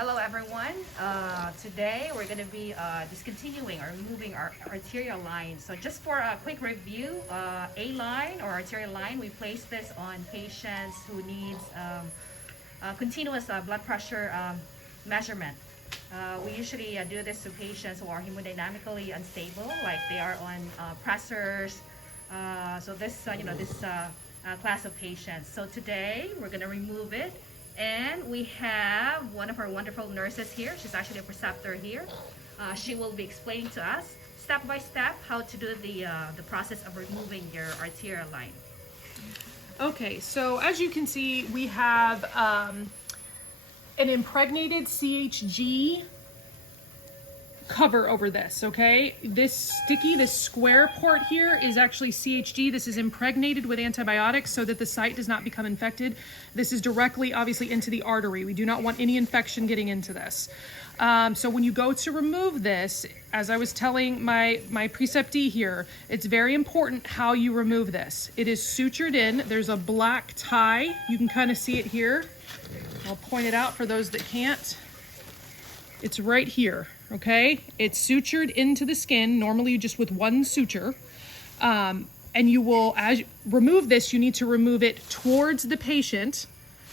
Hello everyone. Today we're going to be discontinuing or removing our arterial line. So just for a quick review, A line or arterial line, we place this on patients who needs continuous blood pressure measurement. We usually do this to patients who are hemodynamically unstable, like they are on pressors. So this, class of patients. So today we're going to remove it. And we have one of our wonderful nurses here. She's actually a preceptor here. She will be explaining to us step by step how to do the process of removing your arterial line. Okay, so as you can see, we have an impregnated CHG cover over this, okay? This square port here is actually CHG. This is impregnated with antibiotics so that the site does not become infected. This is directly, obviously, into the artery. We do not want any infection getting into this. So when you go to remove this, as I was telling my preceptee here, it's very important how you remove this. It is sutured in. There's a black tie. You can kind of see it here. I'll point it out for those that can't. It's right here, okay? It's sutured into the skin, normally just with one suture. And you will, as you remove this, you need to remove it towards the patient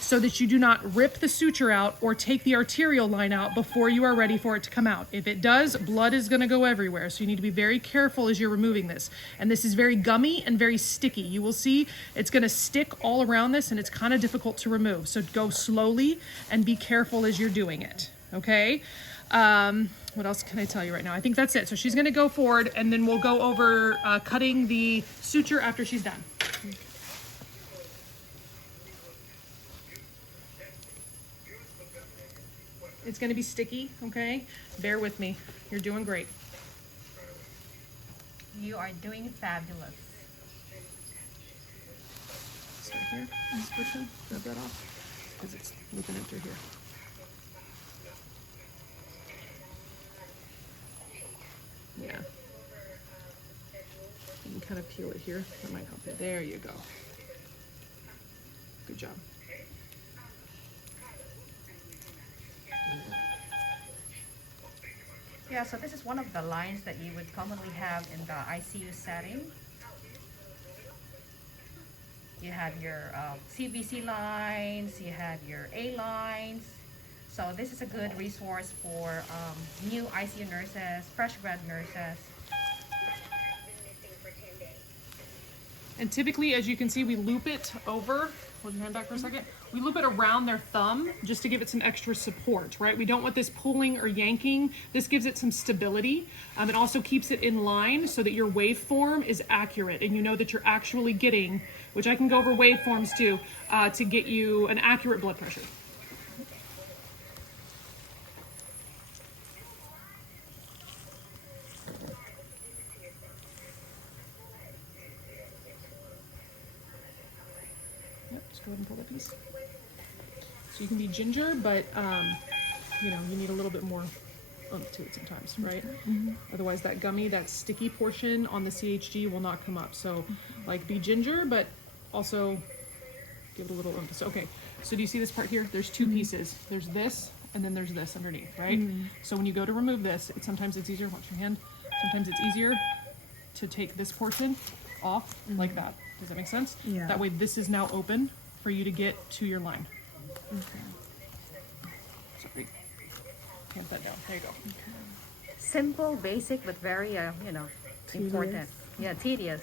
so that you do not rip the suture out or take the arterial line out before you are ready for it to come out. If it does, blood is gonna go everywhere. So you need to be very careful as you're removing this. And this is very gummy and very sticky. You will see it's gonna stick all around this and it's kind of difficult to remove. So go slowly and be careful as you're doing it, okay? What else can I tell you right now? I think that's it. So she's gonna go forward and then we'll go over cutting the suture after she's done. It's gonna be sticky, okay? Bear with me. You're doing great. You are doing fabulous. Start here, this portion, grab that off, because it's looping it through here. Yeah. You can kind of peel it here. That might help you. There you go. Good job. Yeah, so this is one of the lines that you would commonly have in the ICU setting. You have your CBC lines, you have your A lines. So this is a good resource for new ICU nurses, fresh grad nurses. And typically, as you can see, we loop it over, hold your hand back for a second. We loop it around their thumb just to give it some extra support, right? We don't want this pulling or yanking. This gives it some stability. It also keeps it in line so that your waveform is accurate and you know that you're actually getting, which I can go over waveforms too, to get you an accurate blood pressure. Go ahead and pull that piece. So you can be ginger, but you need a little bit more oomph to it sometimes, right? Otherwise that gummy, that sticky portion on the CHG will not come up. So like be ginger, but also give it a little oomph. So, okay, so do you see this part here? There's two pieces. There's this, and then there's this underneath, right? So when you go to remove this, sometimes it's easier, watch your hand. Sometimes it's easier to take this portion off like that. Does that make sense? Yeah. That way this is now open for you to get to your line. Okay. Sorry. Tamp that down. There you go. Okay. Simple, basic, but very, important. Yeah, tedious.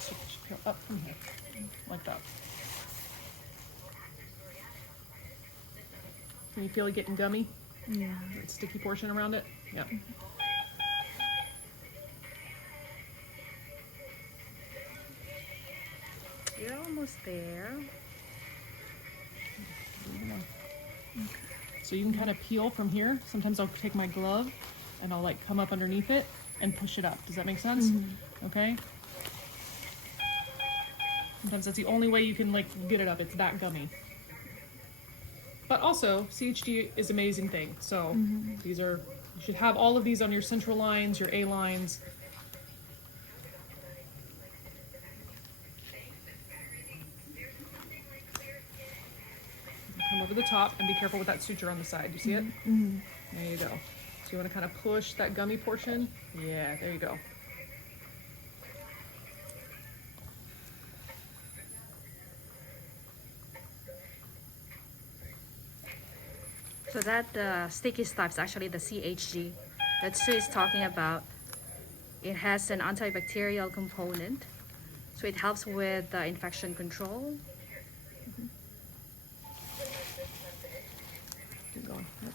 So just peel up from here, like that. Can you feel it getting gummy? Yeah. That sticky portion around it? Yeah. You're almost there. So you can kind of peel from here. Sometimes I'll take my glove and I'll like come up underneath it and push it up. Does that make sense? Okay. Sometimes that's the only way you can like get it up. It's that gummy. But also, CHG is an amazing thing. So these are You should have all of these on your central lines, your A lines. Come over the top and be careful with that suture on the side. You see it? Mm-hmm. There you go. So you want to kind of push that gummy portion. Yeah, there you go. So that sticky stuff is actually the CHG that Sue is talking about. It has an antibacterial component, so it helps with infection control. Keep going. Yep.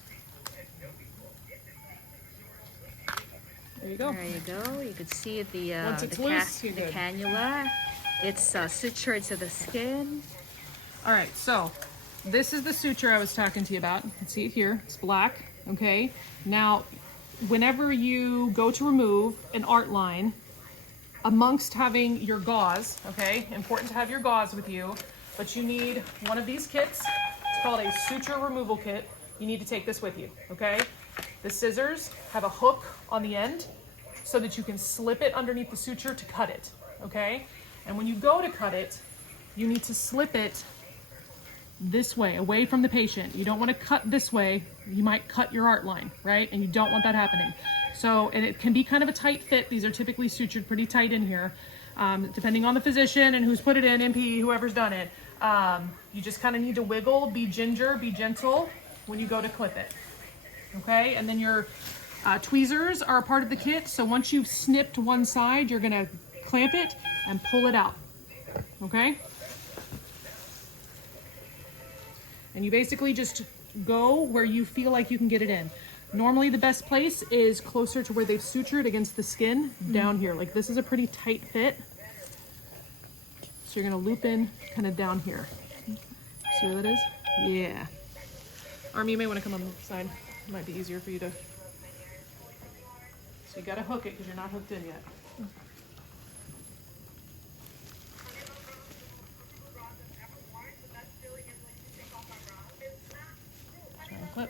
There you go. There you go. You could see the Once it's loose, you're the good. cannula. It's sutured to the skin. All right, so this is the suture I was talking to you about. You can see it here. It's black. Okay. Now, whenever you go to remove an art line, amongst having your gauze, okay, important to have your gauze with you, but you need one of these kits. It's called a suture removal kit. You need to take this with you, okay? The scissors have a hook on the end so that you can slip it underneath the suture to cut it, okay? And when you go to cut it, you need to slip it this way, away from the patient. You don't want to cut this way. You might cut your art line, right? And you don't want that happening. So, and it can be kind of a tight fit. These are typically sutured pretty tight in here, depending on the physician and who's put it in, MP, whoever's done it. You just kind of need to wiggle, be gentle when you go to clip it, okay? And then your tweezers are a part of the kit. So once you've snipped one side, you're gonna clamp it and pull it out, okay? And you basically just go where you feel like you can get it in. Normally the best place is closer to where they've sutured against the skin, down here. Like this is a pretty tight fit. So you're gonna loop in kind of down here. See where that is? Yeah. Army, you may wanna come on the side. It might be easier for you to. So you gotta hook it because you're not hooked in yet. Try and clip.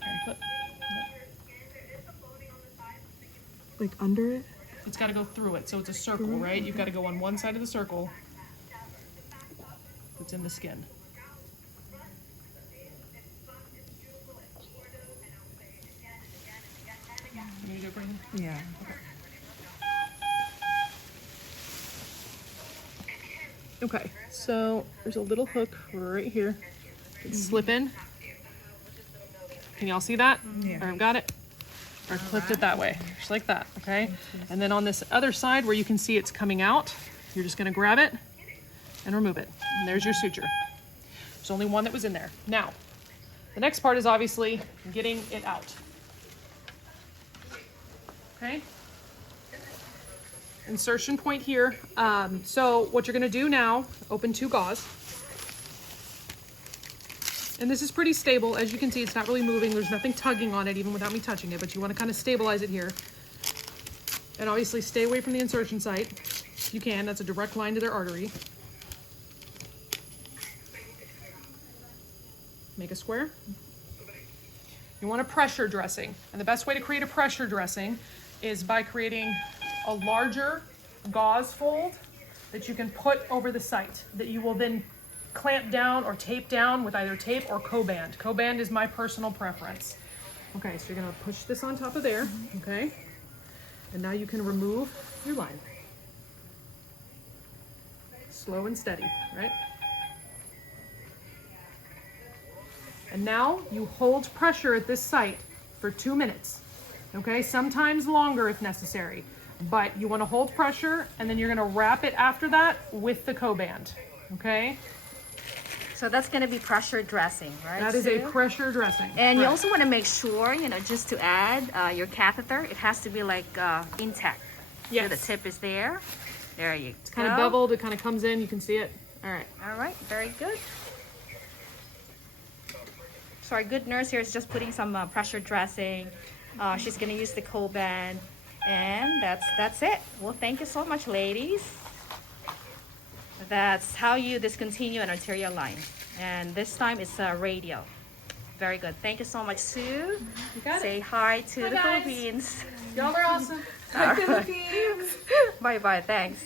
Try and clip. Like under it? It's got to go through it, so it's a circle, right? You've got to go on one side of the circle that's in the skin. You need to go, Brandon? Yeah. Okay, so there's a little hook right here. It's slipping. Can y'all see that? Yeah. I've got it. Or clipped it that way, just like that, okay? And then on this other side where you can see it's coming out, you're just gonna grab it and remove it. And there's your suture. There's only one that was in there. Now, the next part is obviously getting it out. Okay? Insertion point here. So what you're gonna do now, open two gauze. And this is pretty stable. As you can see, it's not really moving. There's nothing tugging on it even without me touching it, but you want to kind of stabilize it here. And obviously stay away from the insertion site if you can. That's a direct line to their artery. Make a square. You want a pressure dressing. And the best way to create a pressure dressing is by creating a larger gauze fold that you can put over the site that you will then clamp down or tape down with either tape or co-band. Co-band is my personal preference. Okay, so you're gonna push this on top of there, okay? And now you can remove your line. Slow and steady, right? And now you hold pressure at this site for 2 minutes, okay? Sometimes longer if necessary, but you wanna hold pressure and then you're gonna wrap it after that with the co-band, okay? So that's going to be pressure dressing, right? That is a Sue? pressure dressing. And you Correct. also want to make sure, you know, just to add your catheter, it has to be like intact. Yes. So the tip is there. There you It's kind of beveled. It kind of comes in. You can see it. All right. All right, very good. So our good nurse here is just putting some pressure dressing. She's going to use the co-band. And that's it. Well, thank you so much, ladies. That's how you discontinue an arterial line. And this time it's radial. very good. Thank you so much, Sue. You got Say it. hi to Hi, the guys. Philippines. Y'all are awesome. Hi, Philippines. Bye bye. Thanks.